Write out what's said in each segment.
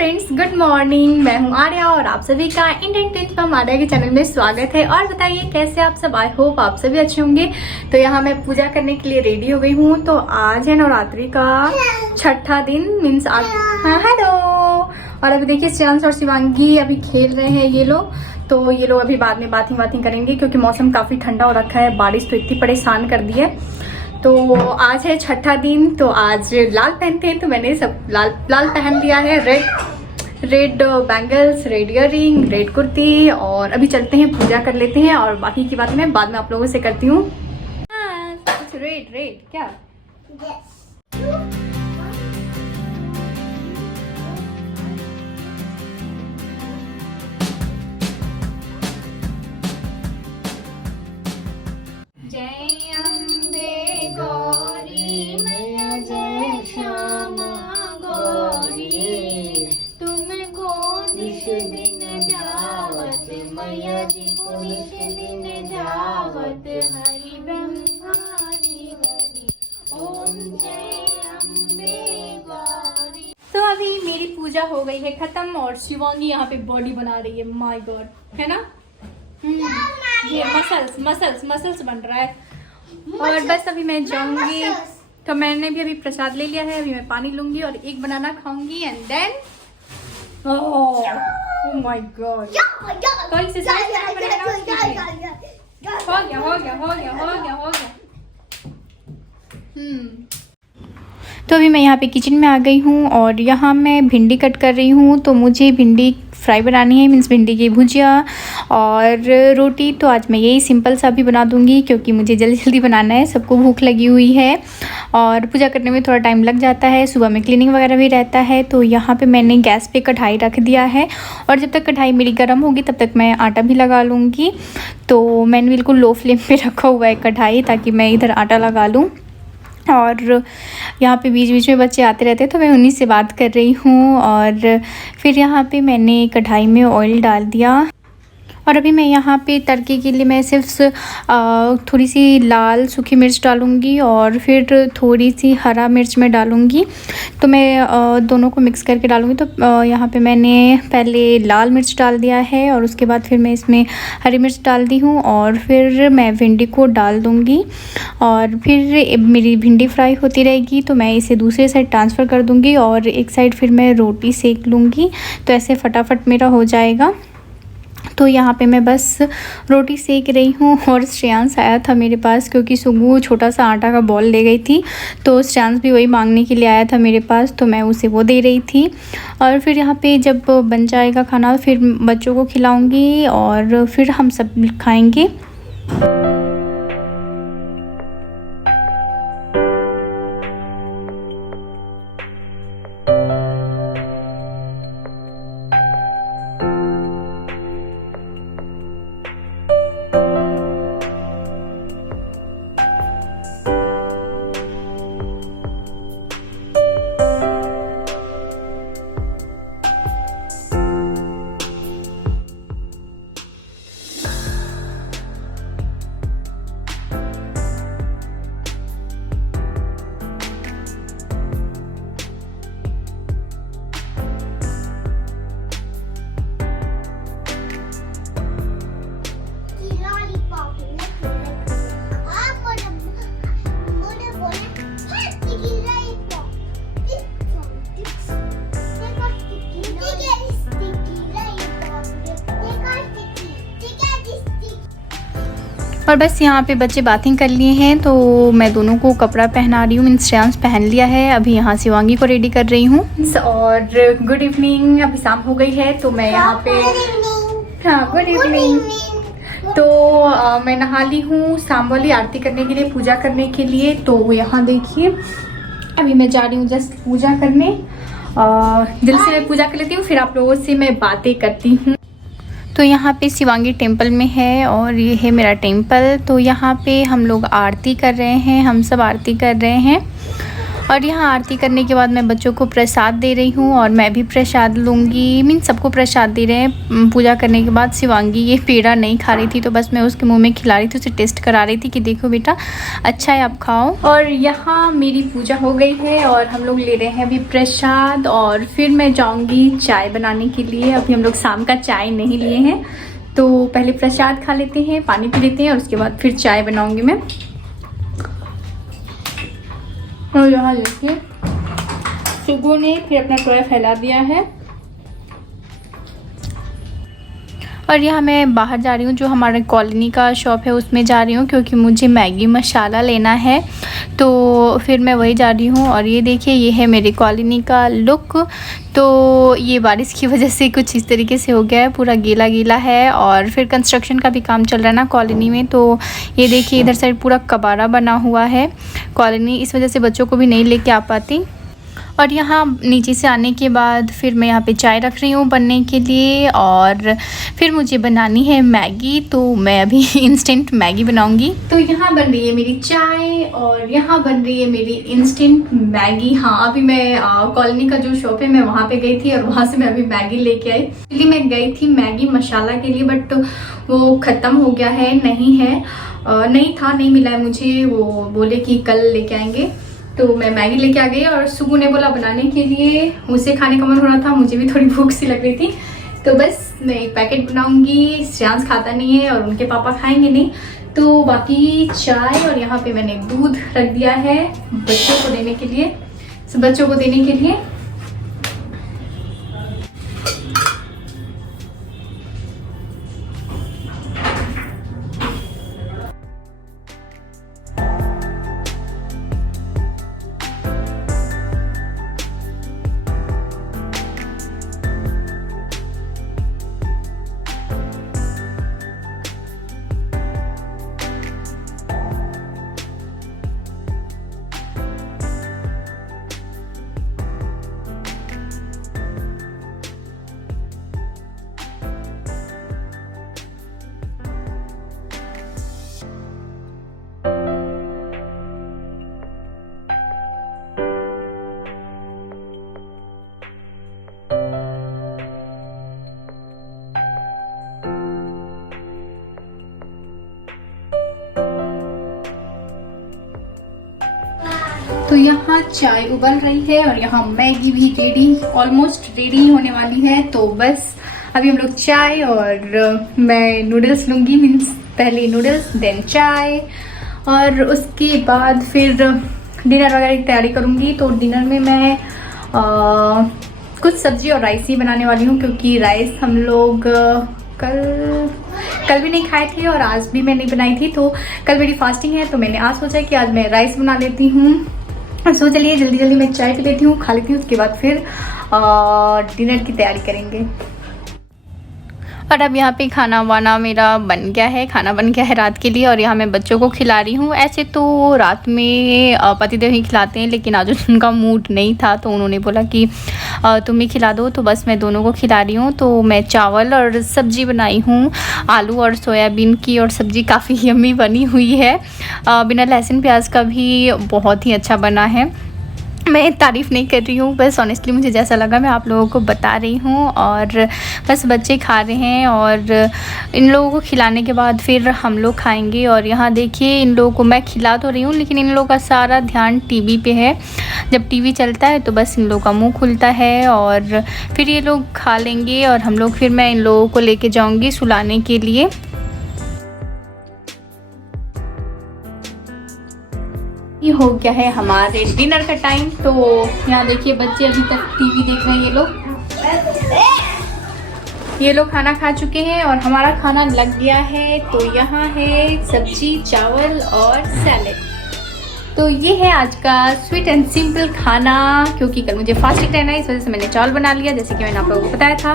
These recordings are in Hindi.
Friends, good morning. मैं हूं आर्या और आप सभी का इंडियन टिप्स फ्रॉम आर्या के चैनल में स्वागत है। और बताइए कैसे आप सब। आई होप आप सभी अच्छे होंगे। तो यहाँ मैं पूजा करने के लिए रेडी हो गई हूँ। तो आज है नवरात्रि का छठा दिन, मीन्स आज। हाँ हेलो। और अभी देखिए श्रेयांश और शिवांगी अभी खेल रहे हैं ये लोग। तो ये लोग अभी बाद में बातिंग करेंगे क्योंकि मौसम काफ़ी ठंडा हो रखा है। बारिश तो इतनी परेशान कर दी है। तो आज है छठा दिन। तो आज लाल पहनते हैं तो मैंने सब लाल पहन लिया है। Red bangles, red earliness, red kurti. और अभी चलते हैं पूजा कर लेते हैं और बाकी की बातें मैं बाद में आप लोगों से करती हूँ। रेड क्या? जय अम्बे गौरी मैया, जय श्यामा गौरी, तुमको निश दिन जावत मैया जी को निश दिन जावत, हरि ब्रह्मानी बली ओम जय अम्बे गौरी। तो अभी मेरी पूजा हो गई है खत्म और शिवांगी यहाँ पे बॉडी बना रही है। माय गॉड, है ना? ये मसल्स बन रहा है। और बस अभी मैं जाऊंगी। तो मैंने भी अभी प्रसाद ले लिया है। अभी मैं पानी लूंगी और एक बनाना खाऊंगी and then oh my God, तो एक्सरसाइज करना पड़ेगा। हो गया। तो अभी मैं यहाँ पे किचन में आ गई हूँ और यहाँ मैं भिंडी कट कर रही हूँ। तो मुझे भिंडी फ्राई बनानी है, मीन्स भिंडी की भुजिया और रोटी। तो आज मैं यही सिंपल सा भी बना दूँगी क्योंकि मुझे जल्दी बनाना है। सबको भूख लगी हुई है और पूजा करने में थोड़ा टाइम लग जाता है। सुबह में क्लीनिंग वगैरह भी रहता है। तो यहाँ पे मैंने गैस पे कढ़ाई रख दिया है और जब तक कढ़ाई मेरी गर्म होगी तब तक मैं आटा भी लगा लूँगी। तो मैंने बिल्कुल लो फ्लेम पे रखा हुआ है कढ़ाई, ताकि मैं इधर आटा लगा लूँ। और यहाँ पे बीच में बच्चे आते रहते हैं तो मैं उन्हीं से बात कर रही हूँ। और फिर यहाँ पे मैंने कढ़ाई में ऑयल डाल दिया और अभी मैं यहाँ पे तड़के के लिए मैं सिर्फ थोड़ी सी लाल सूखी मिर्च डालूँगी और फिर थोड़ी सी हरा मिर्च मैं डालूँगी। तो मैं दोनों को मिक्स करके डालूँगी। तो यहाँ पे मैंने पहले लाल मिर्च डाल दिया है और उसके बाद फिर मैं इसमें हरी मिर्च डाल दी हूँ और फिर मैं भिंडी को डाल दूँगी और फिर मेरी भिंडी फ्राई होती रहेगी। तो मैं इसे दूसरे साइड ट्रांसफ़र कर दूँगी और एक साइड फिर मैं रोटी सेक लूँगी। तो ऐसे फटाफट मेरा हो जाएगा। तो यहाँ पे मैं बस रोटी सेक रही हूँ और श्रेयांश आया था मेरे पास क्योंकि सुगु छोटा सा आटा का बॉल ले गई थी। तो श्रेयांश भी वही मांगने के लिए आया था मेरे पास, तो मैं उसे वो दे रही थी। और फिर यहाँ पे जब बन जाएगा खाना फिर बच्चों को खिलाऊँगी और फिर हम सब खाएँगे। और बस यहाँ पे बच्चे बातें कर लिए हैं तो मैं दोनों को कपड़ा पहना रही हूँ। मीन्स श्रेयांश पहन लिया है। अभी यहाँ शिवांगी को रेडी कर रही हूँ। और गुड इवनिंग, अभी शाम हो गई है। तो मैं यहाँ पे गुड इवनिंग। तो मैं नहा ली हूँ शाम वाली आरती करने के लिए, पूजा करने के लिए। तो यहाँ देखिए अभी मैं जा रही हूँ जस्ट पूजा करने। दिल से मैं पूजा कर लेती हूँ, फिर आप लोगों से मैं बातें करती हूँ। तो यहाँ पे शिवांगी टेंपल में है और ये है मेरा टेंपल। तो यहाँ पे हम लोग आरती कर रहे हैं, हम सब आरती कर रहे हैं। और यहाँ आरती करने के बाद मैं बच्चों को प्रसाद दे रही हूँ और मैं भी प्रसाद लूँगी। मीन सबको प्रसाद दे रहे हैं। पूजा करने के बाद शिवांगी ये पेड़ा नहीं खा रही थी तो बस मैं उसके मुंह में खिला रही थी, उसे टेस्ट करा रही थी कि देखो बेटा अच्छा है आप खाओ। और यहाँ मेरी पूजा हो गई है और हम लोग ले रहे हैं अभी प्रसाद और फिर मैं जाऊँगी चाय बनाने के लिए। अभी हम लोग शाम का चाय नहीं लिए हैं तो पहले प्रसाद खा लेते हैं, पानी पी लेते हैं और उसके बाद फिर चाय बनाऊँगी मैं। और यहाँ देखिए सुगु ने फिर अपना टॉय फैला दिया है। और यहाँ मैं बाहर जा रही हूँ, जो हमारे कॉलोनी का शॉप है उसमें जा रही हूँ क्योंकि मुझे मैगी मसाला लेना है तो फिर मैं वही जा रही हूँ। और ये देखिए ये है मेरी कॉलोनी का लुक। तो ये बारिश की वजह से कुछ इस तरीके से हो गया है, पूरा गीला गीला है और फिर कंस्ट्रक्शन का भी काम चल रहा है ना कॉलोनी में। तो ये देखिए इधर साइड पूरा कबाड़ा बना हुआ है कॉलोनी, इस वजह से बच्चों को भी नहीं लेके आ पाती। और यहाँ नीचे से आने के बाद फिर मैं यहाँ पे चाय रख रही हूँ बनने के लिए और फिर मुझे बनानी है मैगी तो मैं अभी इंस्टेंट मैगी बनाऊँगी। तो यहाँ बन रही है मेरी चाय और यहाँ बन रही है मेरी इंस्टेंट मैगी। हाँ अभी मैं कॉलोनी का जो शॉप है मैं वहाँ पे गई थी और वहाँ से मैं अभी मैगी लेके आई। इसलिए मैं गई थी मैगी मसाला के लिए बट वो ख़त्म हो गया है, नहीं मिला है मुझे। वो बोले कि कल लेके आएंगे तो मैं मैगी लेके आ गई और सुगु ने बोला बनाने के लिए, उसे खाने का मन हो रहा था, मुझे भी थोड़ी भूख सी लग रही थी तो बस मैं एक पैकेट बनाऊंगी। श्रेयांश खाता नहीं है और उनके पापा खाएंगे नहीं तो बाकी चाय और यहाँ पे मैंने दूध रख दिया है बच्चों को देने के लिए। तो यहाँ चाय उबल रही है और यहाँ मैगी भी ऑलमोस्ट रेडी होने वाली है। तो बस अभी हम लोग चाय और मैं नूडल्स लूँगी, मीन्स पहले नूडल्स देन चाय और उसके बाद फिर डिनर वगैरह की तैयारी करूँगी। तो डिनर में मैं कुछ सब्जी और राइस ही बनाने वाली हूँ क्योंकि राइस हम लोग कल भी नहीं खाए थे और आज भी मैं नहीं बनाई थी। तो कल मेरी फास्टिंग है तो मैंने आज सोचा कि आज मैं राइस बना लेती हूँ। सो चलिए जल्दी मैं चाय पी लेती हूँ, खा लेती हूँ, उसके बाद फिर डिनर की तैयारी करेंगे। और अब यहाँ पे खाना वाना मेरा बन गया है रात के लिए और यहाँ मैं बच्चों को खिला रही हूँ। ऐसे तो रात में पतिदेव ही खिलाते हैं लेकिन आज उनका मूड नहीं था तो उन्होंने बोला कि तुम ही खिला दो तो बस मैं दोनों को खिला रही हूँ। तो मैं चावल और सब्ज़ी बनाई हूँ, आलू और सोयाबीन की, और सब्ज़ी काफ़ी यम्मी बनी हुई है, बिना लहसुन प्याज का भी बहुत ही अच्छा बना है। मैं तारीफ़ नहीं कर रही हूँ, बस ऑनेस्टली मुझे जैसा लगा मैं आप लोगों को बता रही हूँ। और बस बच्चे खा रहे हैं और इन लोगों को खिलाने के बाद फिर हम लोग खाएंगे। और यहाँ देखिए इन लोगों को मैं खिला तो रही हूँ लेकिन इन लोगों का सारा ध्यान टीवी पे है। जब टीवी चलता है तो बस इन लोगों का मुंह खुलता है और फिर ये लोग खा लेंगे और हम लोग फिर मैं इन लोगों को लेके जाऊँगी सुलाने के लिए। ये हो गया है हमारे डिनर का टाइम। तो यहाँ देखिए बच्चे अभी तक टीवी देख रहे हैं। ये लोग खाना खा चुके हैं और हमारा खाना लग गया है। तो यहाँ है सब्जी, चावल और सैलेड। तो ये है आज का स्वीट एंड सिंपल खाना, क्योंकि कल मुझे फास्टिंग रहना है इस वजह से मैंने चावल बना लिया जैसे कि मैंने आप लोगों को बताया था।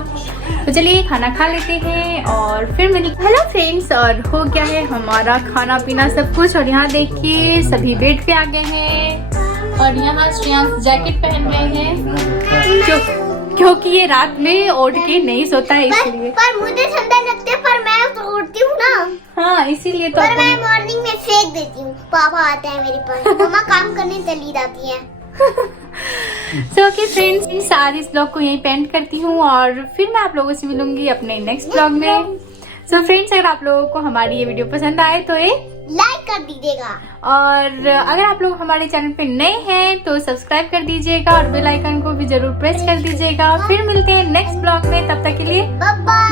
तो चलिए खाना खा लेते हैं और फिर मिलते हैं। हेलो फ्रेंड्स, और हो गया है हमारा खाना पीना सब कुछ। और यहाँ देखिए सभी बेड पे आ गए हैं और यहाँ श्रेयांश जैकेट पहन रहे हैं क्योंकि ये रात में ओढ़ के नहीं सोता है इसलिए। पर मुझे ठंडा लगता है, पर मैं तो ओढ़ती हूँ ना। हाँ इसीलिए तो पर मैं मॉर्निंग में फेंक देती हूँ। पापा आते हैं मेरे पास, मम्मा काम करने चली जाती है। सो ओके फ्रेंड्स, आज इस ब्लॉग को यहीं पेंट करती हूँ और फिर मैं आप लोगों से मिलूंगी अपने नेक्स्ट ब्लॉग में। सो फ्रेंड्स, अगर आप लोगों को हमारी ये वीडियो पसंद आए तो एक लाइक कर दीजिएगा और अगर आप लोग हमारे चैनल पे नए हैं तो सब्सक्राइब कर दीजिएगा और बेल आइकन को भी जरूर प्रेस कर दीजिएगा। फिर मिलते हैं नेक्स्ट ब्लॉग में, तब तक के लिए बाय बाय।